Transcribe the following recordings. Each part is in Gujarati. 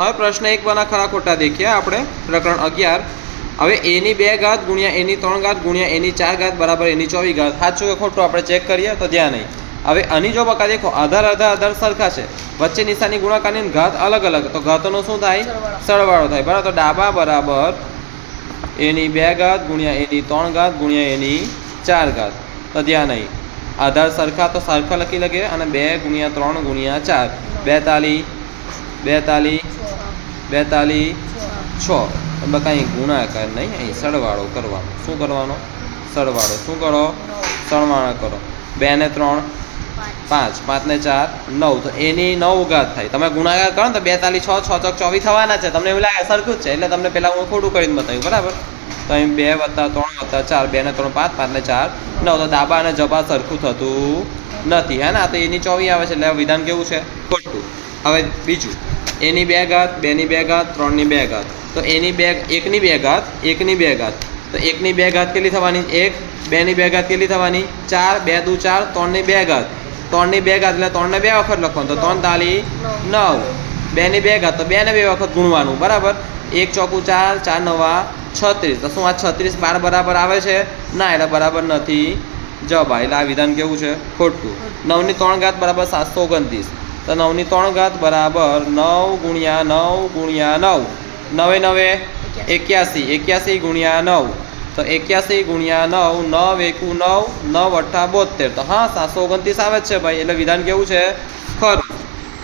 હવે પ્રશ્ન એક બના ખરા ખોટા દેખીએ આપણે. પ્રકરણ અગિયાર. હવે એની બે ઘાત ગુણ્યા એની ત્રણ ઘાત ગુણ્યા એની ચાર ઘાત બરાબર એની ચોવીસ ઘાત. સાચું કે ખોટું આપણે ચેક કરીએ તો ધ્યાન નહીં. હવે આની જો બકા દેખો આધાર આધાર આધાર સરખા છે. વચ્ચે નિશાની ગુણાકારની ઘાત અલગ અલગ. તો ઘાતોનો શું થાય? સરવાળો. સરવાળો થાય. બરાબર? તો ડાબા બરાબર એની બે ઘાત ગુણ્યા એની ત્રણ ઘાત ગુણ્યા એની ચાર ઘાત. તો ધ્યાન નહીં. આધાર સરખા તો સરખા લખી લખે અને બે ગુણ્યા ત્રણ ગુણ્યા ચાર. બેતાલી બેતાલી બેતાલી છ. બકા અહીં ગુણાકાર નહીં, અહીં સરવાળો કરવાનો. શું કરવાનો? સરવાળો. શું કરો? સરવાળો કરો. બે ને ત્રણ? પાંચ. પાંચ ને ચાર? નવ. તો એની નવ ઘાત થાય. તમે ગુણાકાર કરો ને તો બેતાલીસ, છ છ, ચોક, ચોવીસ થવાના છે. તમને એવું લાગે સરખું જ છે. એટલે તમને પહેલાં હું ખોટું કરીને બતાવ્યું. બરાબર? તો અહીં બે વત્તા ત્રણ વત્તા ચાર. બે ને ત્રણ પાંચ. પાંચ ને ચાર. નવ. તો દાબા અને જબા સરખું થતું નથી. હે ને? આ તો એની ચોવીસ આવે છે. એટલે વિધાન કેવું છે? ખોટું. હવે બીજું. એની બે ઘાત, બેની બે ઘાત, ત્રણની બે ઘાત. તો એની બે, એકની બે ઘાત, એકની બે ઘાત. તો એકની બે ઘાત કેટલી થવાની? એક. બેની બે ઘાત કેટલી થવાની? ચાર. બે દુ ચાર, ત્રણની બે ઘાત. ત્રણની બે ઘાત એટલે ત્રણને બે વખત લખવાનું તો ત્રણ તાલી નવ. બેની બે ઘાત તો બેને બે વખત ગુણવાનું, બરાબર? એક ચોકું ચાર ચાર નવા, છત્રીસ. તો શું આ છત્રીસ બાર બરાબર આવે છે? ના, એટલે બરાબર નથી. જવાબ. એટલે આ વિધાન કેવું છે? ખોટું. નવની ત્રણ ઘાત બરાબર સાતસો ઓગણત્રીસ. તો નવની ત્રણ ઘાત બરાબર નવ ગુણ્યા નવ ગુણ્યા નવ. નવે નવે એક્યાસી. એક્યાસી ગુણ્યા નવ. તો એક્યાસી ગુણ્યા નવ નવ એકુ નવ નવ અઠ્ઠા બોતેર તો હા, સાતસો ઓગણત્રીસ આવે છે ભાઈ. એટલે વિધાન કેવું છે? ખરું.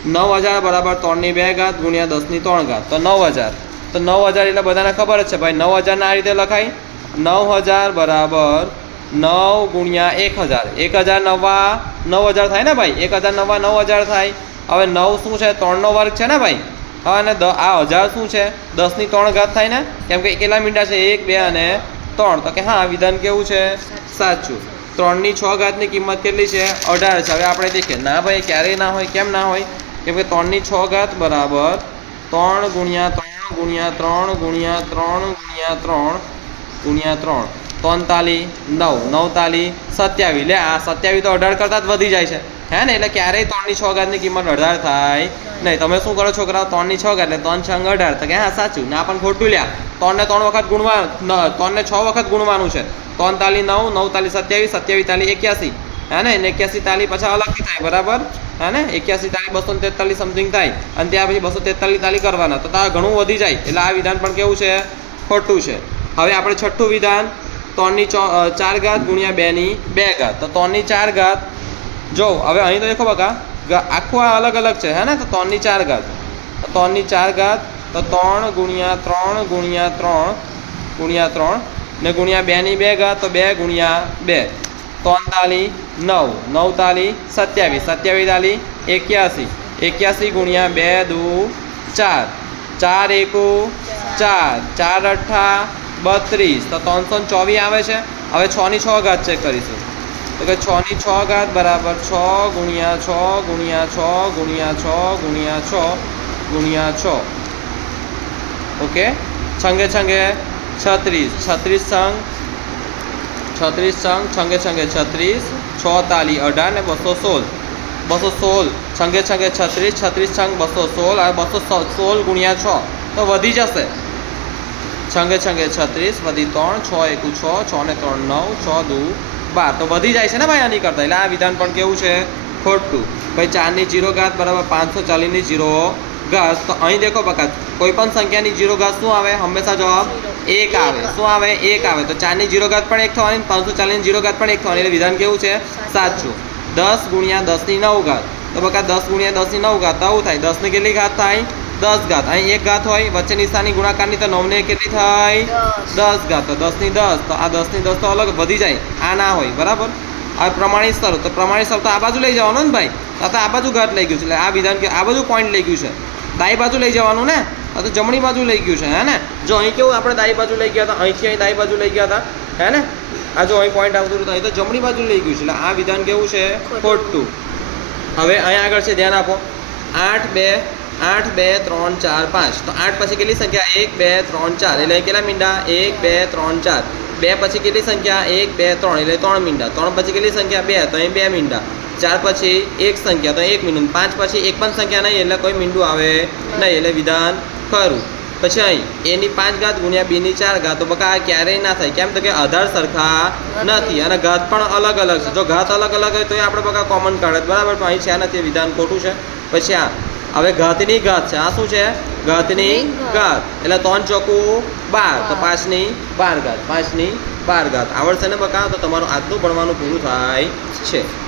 નવ હજાર બરાબર ત્રણની બે ઘાત ગુણ્યા દસની ત્રણ ઘાત. તો નવ હજાર. તો નવ હજાર એટલે બધાને ખબર જ છે ભાઈ. નવ હજારને આ રીતે લખાય. નવ હજાર બરાબર નવ ગુણ્યા એક હજાર. એક હજાર નવા નવ હજાર થાય ને ભાઈ? એક હજાર નવા નવ હજાર થાય. હવે નવ શું છે? ત્રણનો વર્ગ છે ને ભાઈ? હવે અને આ હજાર શું છે? દસની ત્રણ ઘાત થાય ને? કેમ કે કેટલા મીંડા છે? એક, બે અને ત્રણ. તો કે હા વિધાન કેવું છે? સાચું. ત્રણની છ ઘાતની કિંમત કેટલી છે? અઢાર છે. હવે આપણે દેખીએ. ના ભાઈ, ક્યારેય ના હોય, કેમ ના હોય? કેમ કે ત્રણની છ ઘાત બરાબર ત્રણ ગુણ્યા ત્રણ ગુણ્યા ત્રણ ગુણ્યા ત્રણ ગુણ્યા ત્રણ ગુણ્યા ત્રણ. ત્રણ તાલી નવ, નવતાલી સત્યાવીસ લે, આ સત્યાવીસ તો અઢાર કરતાં જ વધી જાય છે. હે ને? એટલે ક્યારેય ત્રણની છ ઘાતની કિંમત અઢાર થાય નહીં. તમે શું કરો છોકરાઓ ત્રણની છ ઘાત એટલે ત્રણ છંગ અઢાર. તો કે, હા, સાચું. ના, પણ ખોટું લ્યા. ત્રણને ત્રણ વખત ગુણવા ત્રણને છ વખત ગુણવાનું છે. ત્રણ તાલી નવ, નવતાલી સત્યાવીસ સત્યાવીસ તાલી એક્યાસી. હે ને? એક્યાસી તાલી પછી અલગથી થાય, બરાબર? હા ને? એક્યાસી તાલી બસો તેતાલીસ સમથિંગ થાય. અને ત્યાં પછી બસો તેતાલીસ તાલી કરવાના. તો ત્યાં ઘણું વધી જાય. એટલે આ વિધાન પણ કેવું છે? ખોટું છે. હવે આપણે છઠ્ઠું વિધાન ત્રણની ચાર ઘાત ગુણ્યા બેની બે ઘાત. તો ત્રણની ચાર ઘાત, જો, હવે અહીં તો દેખો બકા આખું આ અલગ અલગ છે, હે ને? તો ત્રણની ચાર ઘાત. ત્રણની ચાર ઘાત, તો ત્રણ ગુણ્યા ત્રણ ગુણ્યા ત્રણ ગુણ્યા ત્રણ ને ગુણ્યા બેની બે ઘાત, તો બે ગુણ્યા બે. ત્રણતાલી નવ. નવતાલી સત્યાવીસ. સત્યાવીસ તાલી એક્યાસી. એક્યાસી ગુણ્યા બે દુ ચાર. ચાર એકુ ચાર. ચાર અઠ્ઠા બત્રીસ. તો ત્રણસો ચોવીસ આવે છે. હવે છની છ ઘાત ચેક કરીશું. તો કે છ ની છ ઘાત બરાબર છ ગુણ્યા છ ગુણ્યા છ ગુણ્યા છ ગુણ્યા છ ગુણ્યા છ. ઓકે? છંગે છંગે છત્રીસ. છત્રીસ સંગ છત્રીસ સંગ છંગે છંગે છત્રીસ. છ તાલી અઢાર ને બસો સોળ. બસો સોળ. છંગે છંગે છત્રીસ. છત્રીસ છંગ બસો સોળ. આ બસો સોળ ગુણ્યા છ. તો વધી જશે. છંગે છંગે છત્રીસ વધી ત્રણ છ એકુ છ છ ને ત્રણ નવ છ દુ બાર. તો વધી જાય છે ને ભાઈ આની કરતાં. એટલે આ વિધાન પણ કેવું છે? ખોટું. ભાઈ ચારની જીરો ઘાત બરાબર પાંચસો ચાલીસની જીરો ઘાત. તો અહીં દેખો બકા કોઈ પણ સંખ્યાની જીરો ઘાત શું આવે? હંમેશા જવાબ એક આવે. શું આવે? એક આવે. તો ચારની જીરો ઘાત પણ એક થવાની પાંચસો ચાલીસની જીરો ઘાત પણ એક થવાની. એટલે વિધાન કેવું છે? સાચું. દસ ગુણ્યા દસની નવ ઘાત. તો બકા દસ ગુણ્યા દસની નવ ઘાત. આવું થાય. દસની કેટલી ઘાત થાય? દસ ઘાત. અહીં એક ઘાત હોય વચ્ચે નિશાની ગુણાકારની તો નવને કેટલી થાય? દસ. ઘાત. તો દસની દસ. તો આ દસની દસ તો અલગ વધી જાય. આ ના હોય. બરાબર? હવે પ્રમાણિત સ્તર. તો પ્રમાણિત સ્તર તો આ બાજુ લઈ જવાનું ને ભાઈ? આ તો આ બાજુ ઘાત લઈ ગયું છે. એટલે આ વિધાન કે આ બાજુ પોઈન્ટ લઈ ગયું છે. દાઈ બાજુ લઈ જવાનું ને? તો જમણી બાજુ લઈ ગયું છે. હે ને? જો અહીં કેવું આપણે દાઈ બાજુ લઈ ગયા હતા અહીંથી અહીં દાઈ બાજુ લઈ ગયા હતા. હે ને? આ જો અહીં પોઈન્ટ આવતું હતું અહીં તો જમણી બાજુ લઈ ગયું છે. એટલે આ વિધાન કેવું છે? ખોટું. હવે અહીં આગળ છે ધ્યાન આપો. આઠ બે આઠ, બે, ત્રણ, ચાર, પાંચ. તો આઠ પછી કેટલી સંખ્યા? એક, બે, ત્રણ, ચાર. એટલે કેટલા મીંડા? એક, બે, ત્રણ, ચાર. બે પછી કેટલી સંખ્યા? એક, બે, ત્રણ. એટલે ત્રણ મીંડા. ત્રણ પછી કેટલી સંખ્યા? બે. તો અહીં બે મીંડા. ચાર પછી એક સંખ્યા. તો એક મીંડું. પાંચ પછી એક પણ સંખ્યા નહીં એટલે કોઈ મીંડું આવે નહીં. એટલે વિધાન ખરું. પછી અહીં એની પાંચ ઘાત ગુણ્યા બીની ચાર ઘાત. તો બકા, આ ક્યારેય ના થાય. કેમ? તો કે આધાર સરખા નથી. અને ઘાત પણ અલગ અલગ છે. જો ઘાત અલગ અલગ હોય તો એ આપણે બકા કોમન કાઢે. બરાબર? પણ અહીં છે નથી. વિધાન ખોટું છે. પછી આ. હવે ઘાતની ઘાત છે. આ શું છે? ઘાતની ઘાત. એટલે ત્રણ ચોકું બાર. તો પાંચની બાર ઘાત. પાંચની બાર ઘાત. આવડશે ને બકા? તો તમારું આજનું ભણવાનું પૂરું થાય છે.